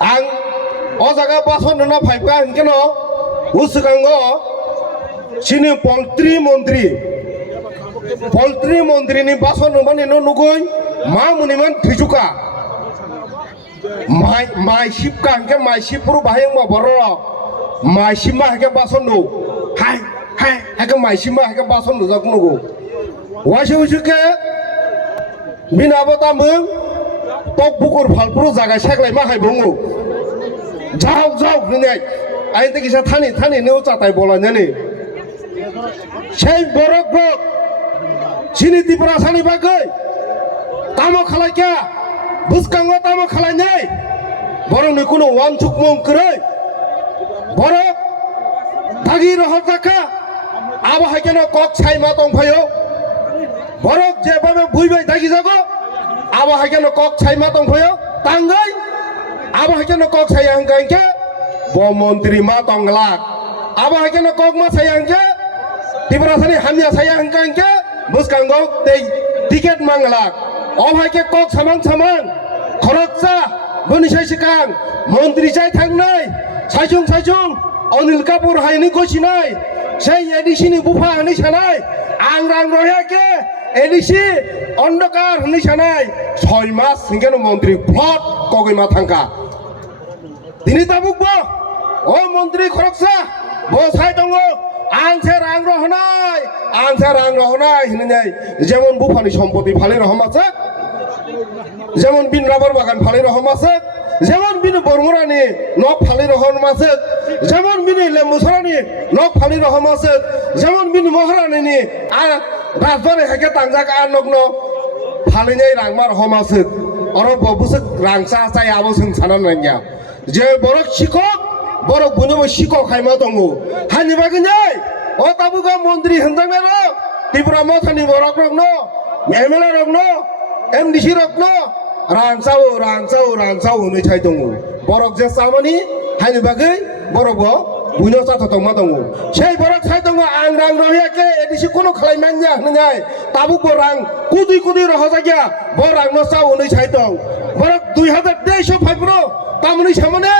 आं o jaga bason na phaipa angkeno usukango chini poultry mondri ni bason mane no nugoi ma muniman thijuka mai shipka angke mai shipru bahayang ma boro mai shima hake bason no hai hake mai shima hake bason no jaknugo wase usuke binabota mung tok bukur phalpru jaga saklai ma hai bongo যাও হইনাই আইন থেকে Thani নেও চাতাই বলানি সেই বরক বক চিনি ত্রিপুরা সানি বাগৈ তামো খালাইকা বুসকাঙ্গ তামো খালাইনাই বরং কোনো ওয়ান চুকমং করে বরক দাগি রহর দেখা আবহাই কেন কক ছাই মা দংফায়ো বরক যেভাবে বুইবাই দাগি যাগো আবহাই কেন কক ছাই মা দংফায়ো তাঙ্গাই abo haken kok sayang ke bom menteri ma tonglak abo haken kok ma sayang ke Tripura sani hamya sayang ke buskang gok tei tiket manglak ob hake kok samang khoroksa boni sai sikang menteri sai thangnai saijung Anil Kapoor haini gosinai sei edisi bufa hani sanai angrang royake edisi ondokar hani sanai 6 মাস singeno menteri plot kogoi ma thangka তিনি তাবুক ও মন্ত্রী খরকসা বসাই দङ আংসে রাং রহনাই হিনাই যেমন বুফানি সম্পত্তি ফালে রহম আছে যেমন বিন rubber বাগান ফালে রহম আছে যেমন বিন বর্মরানি নক ফালে রহম আছে যেমন বিন লেমুসরানি নক ফালে রহম আছে যেমন বিন মহারানিনি আর রাজবারে হেকে তাংজাক আর নগ্ন ফালিনাই রাংমার রহম আছে আর ববুসে রাংসা চাই আবো जों সানা নাইয়া যে বরক শিকক বরক বুনব শিকক খাইমা দङ হানি বাগিনাই ও তাবুগা মন্ত্রী হন্দাংনা র ত্রিপুরা মথানি বরক রং ন এমএলএ রং ন এমডিসি রং ন রাংসাও হनै ছাই দङ বরক যে সামনি হানি বাগै বরক বুইনো চাথা দङ দङ সেই বরক ছাই দङ আং রাং রহিয়াকে এডিসি কোনো খালাইমানয়া হनै তাবুক রাং কুদি রহজাগিয়া ব রাং ন চাও হनै ছাই দङ বরক 2023 তামনি সামনে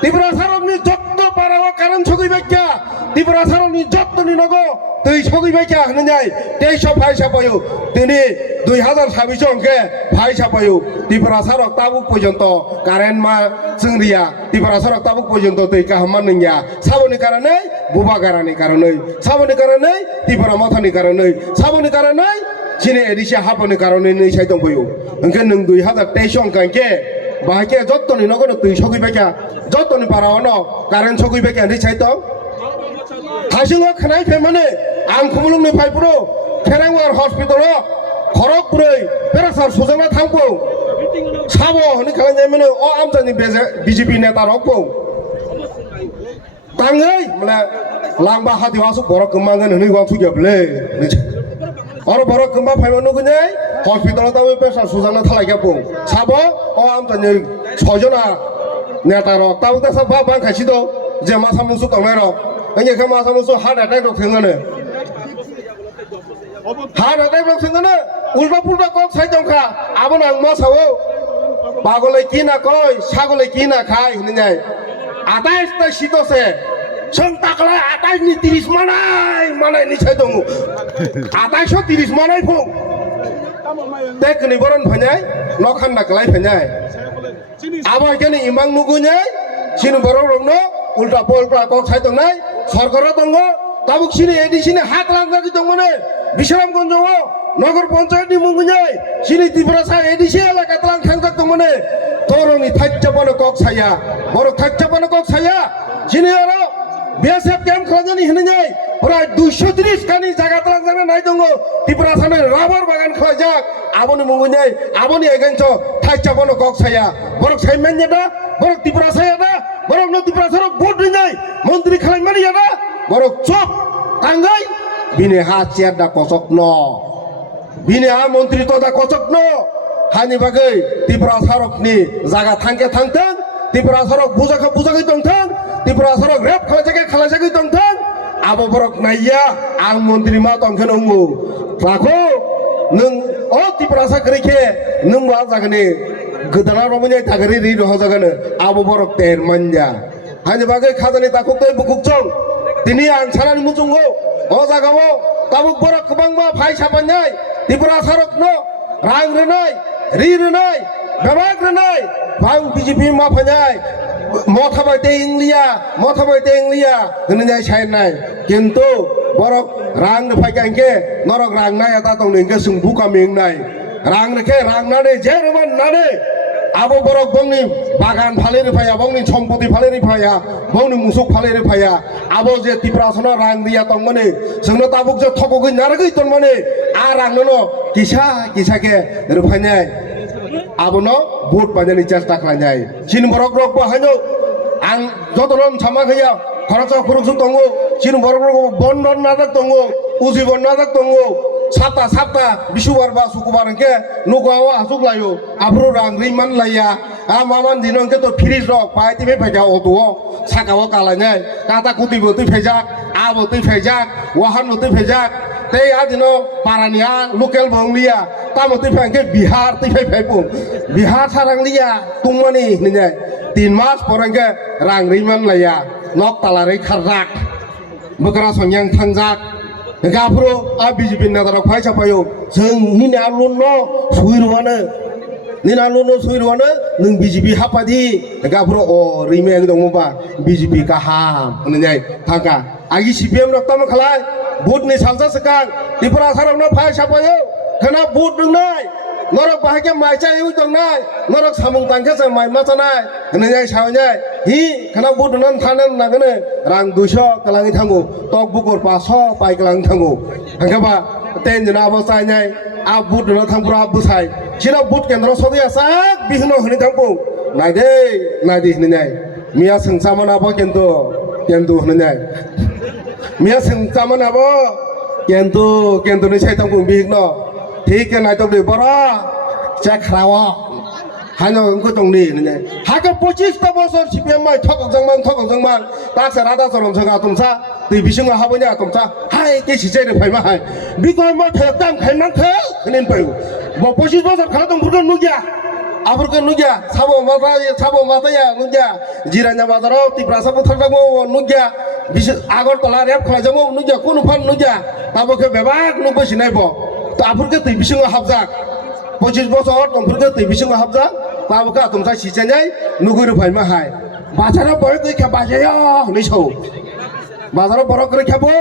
ত্রিপুরা সারনি যত্ন পারাও কারণ ছগই বাক্যা ত্রিপুরা সারনি যত্ননি নগো তুই ছগই বাক্যা হনে যায় 23 ভাই সাপায়ু তিনি 2026 অঙ্কে ভাই সাপায়ু ত্রিপুরা সারক তাবুক পর্যন্ত কারেন্ট মা जोंरिया ত্রিপুরা সারক তাবুক পর্যন্ত তুই কাহামান নইয়া সাবনি কারণে বুবা গারানি কারণে সাবনি কারণে ত্রিপুরা মাথানি কারণে সাবনি কারণে চিনে এডিসি হাপনি কারণে नै সাই দंफयो অঙ্কে নং 2023 অঙ্কে bahake jottoni nogono tui sogui beka jottoni paraono karen sogui beka ri chaito hasingo khanai phemane ang khumulungni phaipuro kherangwar hospital khorokpuroi perasar sujana thangpo sabo honi khalanjai mane o amjani BJP neta rokpo tangai mala langba hadiwasu borok kemangan honi wang sugyable और बरक कम्बा फाइमानो गने hospital तावे पेशा सुजाना थालायगा बुं साबो ओ आमतानि छजना नेता रक ताव ता सब बां खासि दो जे मा सामुसु दंनाय रक एने के मा सामुसु हार्ट अटैक रक थंगने हार्ट अटैक रक थंगने उल्टा पुल्टा कक साइ दंखा आबन आं मा सावो बागले कि ना कय सागले कि ना खाय हनिनाय 28 ता सितोसे जों ताकला 28 नि 30 मानाय नि साइ दङ 2830 मानाय फुं तेकनि बरन फैनाय नखान नाकलाय फैनाय आबाय केनि इमां नुगुनाय सिन बरन रंनो उल्टा पोल्टा कक साइ दंनाय सरकार दङ ताबुक सिनि एडिसिनि हाक लांगागि दंमोने बिश्रामगंजआव नगर पन्चायतनि मुंगुनाय सिनि त्रिपुरा सा एडिसि एलाका तलां थांजाक दंमोने तोरनि थाज्जापानो कक साया बर थाज्जापानो कक साया सिनि आरो BSF कैम्प खालामनानै होनाय प्राय 230 खानि जागा तलांजाना नाय दङ त्रिपुरा साने राबार बागान खालामजाक आबनि मुंगुनाय आबनि एगेन्स थाइचाबनो कक साया बरक साइमेन्या दा बरक त्रिपुरा साया दा बरक न त्रिपुरा सरक भोट दिनाय मन्त्रि खालामनानै यादा बरक चप तांगाय बिने हा चेयार दा कसक न बिने हा मन्त्रि तो दा कसक न हानि बागै त्रिपुरा सरकनि जागा थांके थांथों त्रिपुरा सरक बुजाखै दंथों त्रिपुरा सरक रेप खालामजाखै दंथों आबो बरक नायया आं मन्त्रि मा दंखो नंगौ राखो नों अ त्रिपुरा साख्रिखे नों मा जागोन godanar romanya tagari ri roh jagana abo borok ter manja hani bagai khadani takuk tei bukuk chong tini ang sanani muchungo o jagao tabuk borok kobang ma phai sapanyai Tripura sarok no rang renai ri renai babak renai bang BJP ma phanyai mothabai te inglia gnai sai nai kintu borok rang ne phai kangke norok rang nai ata tong ningke sungbu kaming nai rang ne rang nane jereman nane abo borok bongni bagan phaleri phaya bongni সম্পত্তি phaleri phaya bongni musuk phaleri phaya abo je Tripura sono rang dia tong mane sungno tabuk je thokogoi naragoi ton mane a rang no kisa ke ruphanyai abono vote panjani chesta khlanyai sin borok rok bo hanyo ang jotoron sama khaya kharacha khuruk tongo sin borok rok bondon nadak tongo ujibon nadak tongo sabta bisubar ba sukubar ke nugawa asuk layo abro rang riman laya amaman dinong ke to fridge rok pai ti phaja otuo sakawa kalanyai kata kuti boti phejak aboti phejak wahan boti phejak tei adino parania local bonglia tamoti phangke bihar ti phaipu bihar sarang lia tungmani ninai 3 mas porangke rang riman laya nok talare kharrak bokra songyang thangjak gapro a BJP nadara khwai chapayo जों निना लुनो सुइरुवानो नों BJP हापादि गाफ्रो अ रिमें दंबा BJP गाहाम होननाय थांगा आगि CPM रक्तम खलाय बुटनि सालजा सकां Tripura सारावनो फाय सापायो खना बुट दंनाय नरक बाहाके माइचायु दंनाय नरक सामुं तांके जों माइ माचानाय होननाय सावनाय हि खना बुट नन थानन नागनो रां 200 कलाङि थांगो तक बुकर 500 पाइ कलाङि थांगो हांगाबा तेन जना बसायनाय आ बुट न थांपुरा बुसाय सिरा बुट केन्द्र सदिया साक बिहनो होनि थांपु नायदे होननाय मिया सोंसामन आबो केन्तु होननाय मिया सोंसामन आबो केन्तु नि साइ थांपु बिहनो ठीक है नाइ तो बरा चाख्रावा हानो उनको तंगनि होननाय हाके 25 ता बसर CPM माइ थकक जंमान ताक रादा सरम सगा तुमसा तै बिसिङ हाबोnya तुमसा हाय के सिसे रे फाइमा हाय बिकय म थकताम खाइमान थ होनन पाइ ब 25 बसर खाला दं बुरगन नुगिया आबुरगो नुगिया साबो माताया नुगिया जिराना बाजाराव Tripura साबो थरजागो नुगिया बिस आगरतला रेप खलाजमो नुगिया कोन फान नुगिया ताबोके बेबाक नु बसिनाय ब तो आफुरके तै बिसिङ हाबजाक 25 बसर तंफुरके तै बिसिङ हाबजाक ताबोका तुमसा सिसेनाय नुगुरु फाइमा हाय बाजाराव बय गैखा बाजाया होनैसौ बाजाराव बरक रैखाबो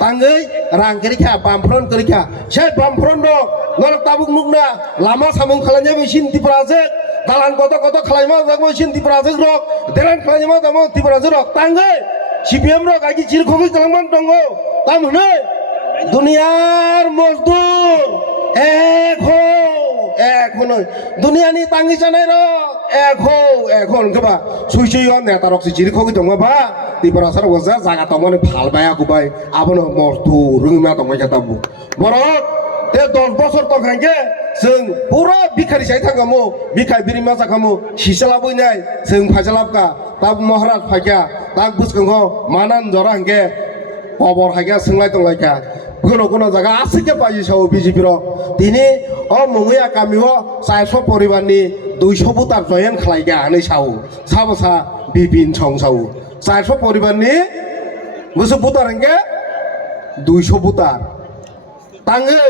तांगै रां केरिखा बामफ्रन केरिखा से बामफ्रन दो नरक ताबुक नुगना लामा सामुं खालायनाय मेसिन Tripura जे दालान कत खालायमा जागो मेसिन Tripura जे रक देलान खालायमा जागो Tripura जे रक तांगै CPM रक आगि जिरखोगै खालाममान दंगो ताम होनै दुनियार मजदूर एक हो दुनियानि तांगि जानाय रक एक हो गबा सुइसुइया नेता रक जिरखोगै दंगबा Tripura सार वजा जागा तमने फालबाया गुबाय आबनो मजदूर रोंमा दंबाय जाताबु बरक ते 10 बसर तंखांगे जों पुरा बिखारि साइ थांगामो बिखाय बिरिमा जाखामो सिसलाबैनाय जों फाजलाबका ताब महाराज फाग्या ताक बुसखंगो मानान जरा हंगे खबर हाग्या सोंलाय दंलायका गोनो जागा आसिके पाजि साव BJP र दिनै अ मुंगैया गामियाव 400 परिबारनि 200 बुटार जयन खालायगा नै साबसा बिपिन संसाव 400 परिबारनि मोसो बुटार हंगे 200 बुटार तांगै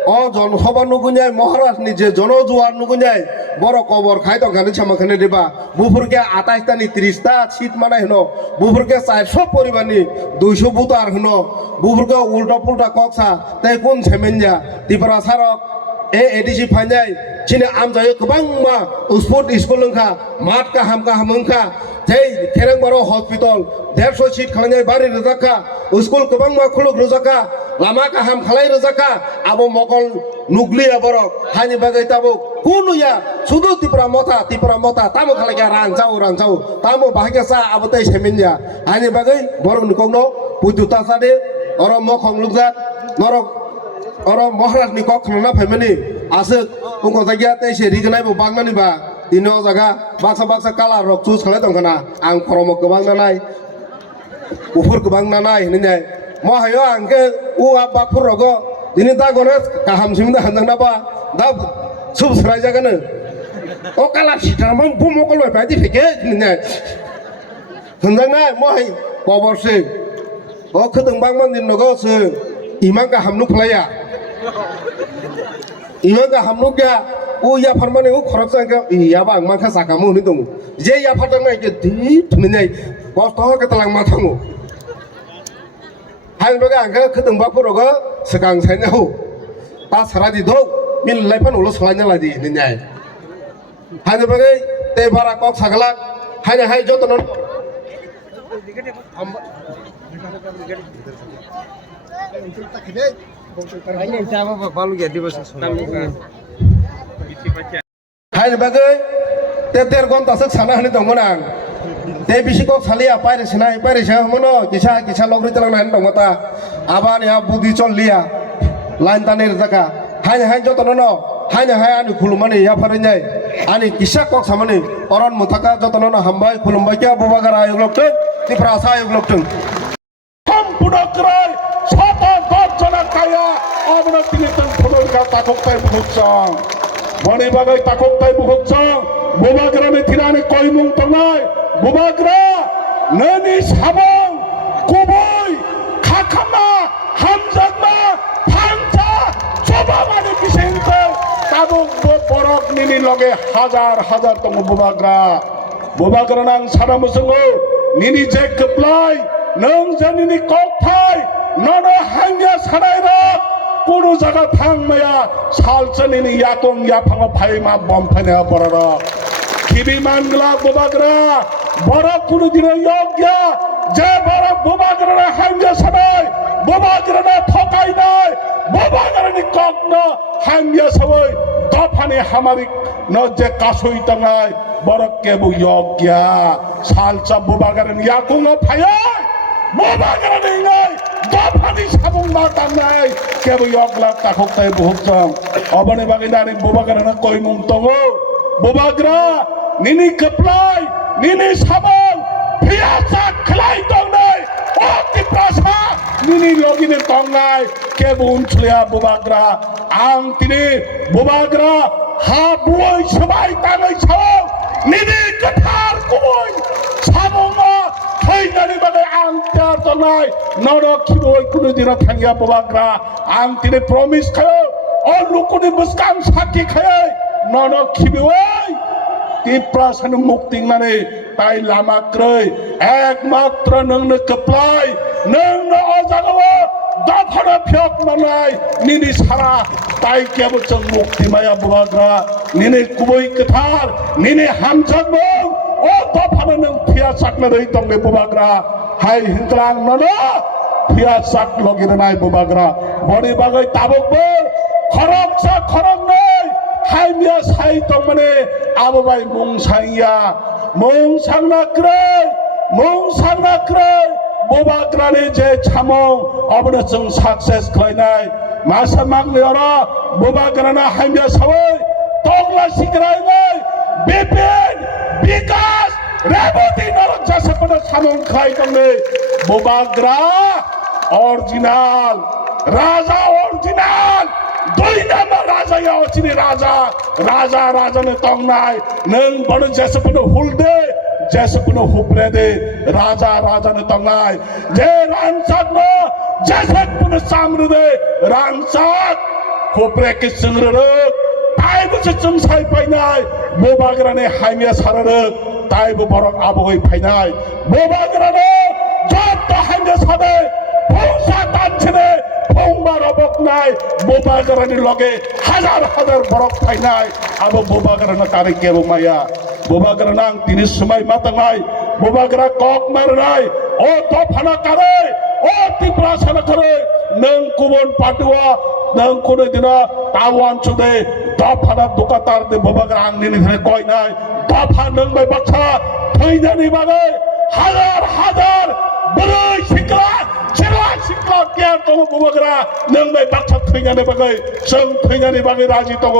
अ जनसभा नुगुन्याय महाराजनि जे जनजुवार नुगुन्याय बर कबर खाय दंखाने सामाखाने देबा बुफुरके 28 तानि 30 ता सीट मानाय हनो बुफुरके 400 परिबारनि 200 बुटार हनो बुफुरके उल्टा पुल्टा कक्सा तै कोन सेमेन्या Tripura सारक एडिसि फाइनाय चिने आमजायो गोबां मा स्पोर्ट स्कुल लंखा मात काहाम ओंखा जै खेरेंबारो हस्पिटाल 150 सीट खालायनाय बारि रोजाखा स्कुल गोबां मा खुलुक रोजाखा लामा काहाम खालाय रोजाखा आबो मगल नुग्लिया बरक हानि बागै ताबो कुनुया सुदु Tripura मथा तामो खालायगा रांचाउ तामो बाहागे सा आबो तै सेमेन्या हानि बागै बरक निकंनो पुजुता सादे अर मखं लुगजा नरक अर महाराज नि कख खलना फाइमानि आसो उंको जागिया तै से रिगनाय बो बांनानि बा दिनो जागा बाक्सा काला रक चुस खालाय दंखाना आं खरम गोबां नानाय उफुर गोबां नानाय होननाय महायो आंके उ बाकफुर रगो दिनै दा गने गाहामसिम हांदोंना बा दा सुब सराय जागोन o kala sitar mang bumo ko loy pai di pheke ne hendang nai moi bobor se o khudung bang man din no go se imang ka hamnu khlaya imang ka hamnu kya o ya pharmane o khorok sang ka ya bang mang kha sakamu ni dong je ya phatang nai ke di thne kosto ke talang ma thangu hai baga angka khudung ba puro go sekang sai nau ta saradi do min laifan ulo salanya ladi ni nyai hai baga te bara kok sagala hai jotonon hai bagai ter gon tasuk sana hani dong monang te bisi kok salia paire sina mono kisah logri telang nan dong mata aban ya budi chol lia lain tanir jaka hai jotonono hai ani khulumani ya pharinjai ani kisah kok samani oron muthaka jotonono hambai khulumbai kya bobagara ayuglok tung ti prasa ayuglok tung সম্পূর্ণক্রয় শত দর্জনা কায়া আমরা তিনি পুনর্গা তাককতাই বুহুচ্ছং বনি বাগাই তাককতাই বুহুচ্ছং বোবাগ্রানে থিরানে কইমুং তংনাই বোবাগ্রা ননি সাবং কুবই খাখামা হামজাগমা ফাংচা সবামানে বিশেন্তে তাবং বরক নিনি লগে হাজার তং বোবাগ্রা নাং সারা মুসঙ্গো নিনি যে কপ্লাই नों जोंनि ककथाय ननो हांगिया सानायरा कुनु जागा थांमाया सालचनिनि याकं याफाङा फाइमा बम फाइना बरर किबि मानग्ला बोबाग्रा बर कुनु दिन योग्य जे बर बोबाग्रा हांगिया सानाय बोबाग्रा थकाइनाय बोबाग्रानि ककन हांगिया सबै दफानि हामारि न जे कासुइ तंनाय बर केबु योग्य सालचा बोबाग्रानि याकं फाइया बोबाग्रानि ngai dofani sabung matang nai kebo yokla takok tai buhukjang obane bagindani bobagrana koimung tongo bobagra nini keplai nini sabung biasa khlai tong nai okti prasa nini logine tong nai kebo unslia bobagra ang tini bobagra ha buoi sabai tangai sabung nini kathar kuboi sabunga Hainani bagai angka tonai, noro kiboi kuno dina thangya bobagra, ang tine promise kayo, or lukuni muskang saki kayo, noro kiboi, ti prasan mukting nane, tai lama kroi, ekmatra nang ne keplai, nang ne ojagawa, dafara phyok manai, nini sara, tai kebo chang mukti maya bobagra, nini kuboi kethar, nini hamjagmong, o dafara nang pia sakna rei tong le bobagra hai hintlang nono pia sak logina nai bobagra bori bagai tabok bo khorok nai hai mia sai tong mane abo bai mung sangna kre bobagra ne je chamong obna chung success khlainai masa mangle ora bobagra na hai mia sawai togla sikrai nai bipin bikas Reboti norok jasa pada samong khai tongne bobagra original raja original doi nama raja ya ochini raja ne tongnai neng badu jasa pada hulde jasa pada hupre de raja ne tongnai je ransak no jasa pada samru de ransak hupre ke sengre tai buce chung sai painai bobagra ne haimia sarare tai bo borok aboi painai bobagra ne jot haimia sade phongsa tanchine phongbar obok nai bobagra ni loge hajar borok painai abo bobagra na tare kebo maya bobagra nang tini sumai matangai bobagra kok marnai o to phana kare o tipra sana kare nang kubon patua nang kuno dina tawan chude dafana dukatar de bobagra angni ni koi nai dafa nang bai bacha thainani bagai hajar berai sikla kya to bobagra nang bai bacha thainani bagai sang thainani bagai raji to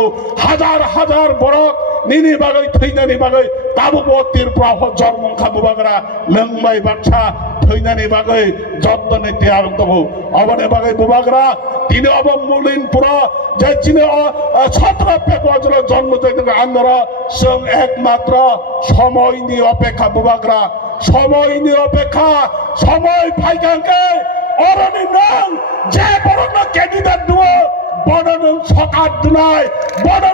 hajar borok nini bagai thainani bagai काबो तिरफ्रा जर्मंखा बुबाग्रा नंबाय बाथ्रा थैनानै बागै जत्तनै तैयार दङ अबने बागै बुबाग्रा তিনি অবমূল্যহীন পুরো যে চিনে 17 ফেব্রুয়ারি জন্ম জয়ন্তী আন্দোলন সং একমাত্র সময় নিয়ে অপেক্ষা বুবাগ্রা সময় নিয়ে অপেক্ষা সময় ফাইগাঙ্গে অরণি নাম যে বড় ক্যান্ডিডেট দুও বড় সকার দুনাই বড়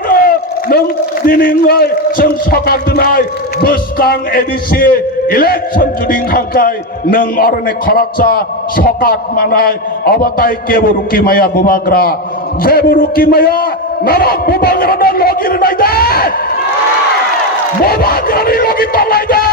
নং দিনিঙ্গই जों সকার দুনাই বসকাং এডিসি ইলেকশন জুডিং হাঙ্কাই নং অরণে খরচা সকার মানাই অবতাই কেবরুকি মায়া বুবাগ্রা যেবরুকি মায়া নরক বুবাগ্রা না লগির নাই দে বুবাগ্রা নি লগি তলাই দে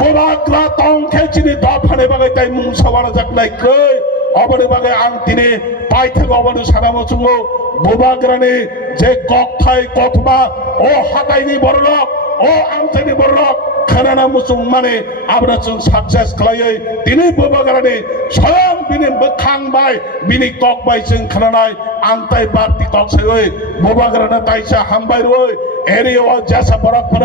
বুবাগ্রা তং খেচিনি দফানে বাগাই তাই মুং সাবানা জাকনাই কই অবনে বাগাই আং দিনে পাই থেকে অবনে সারা মচুঙ্গো বুবাগ্রানি যে ককথাই কথবা ও হাতাইনি বড়লোক ও আমথাইনি বড়লোক খানানা মুসুং মানে আমরা जों সাকসেস খালাयै দিनै বুবাগ্রানি স্বয়ং বিনি বখাंबाय বিনি ককবাই जों খানানাय आंताय बारती कक्सै बुबाग्राना ताइसा हामबाय रोय एरिया जैसा बरक पर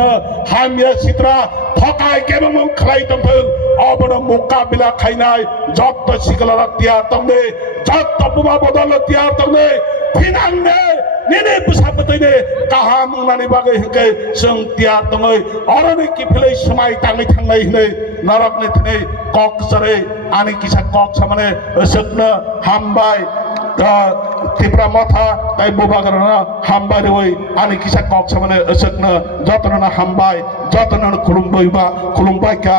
हामिया सित्रा थकाय केबम खलाई तंथों अबन मुकाबिला खाइनाय जत्त सिगला तिया तंने जत्त बुबा बदल तिया तंने फिनांने निने बुसाबतैने काहा मुंनानि बागै हके जों तिया तंगै अरनि किफिलै समाय ताङै थांनाय हनै नरकनि थनै कक्सरै आनि किसा कक्स माने सकनो हामबाय तिप्रा मथा ताई बुबाग्राना हामबाय रोय आनि किसा कक्स माने सकनो जतनना हामबाय जतनना खुलुमबायबा खुलुमबायका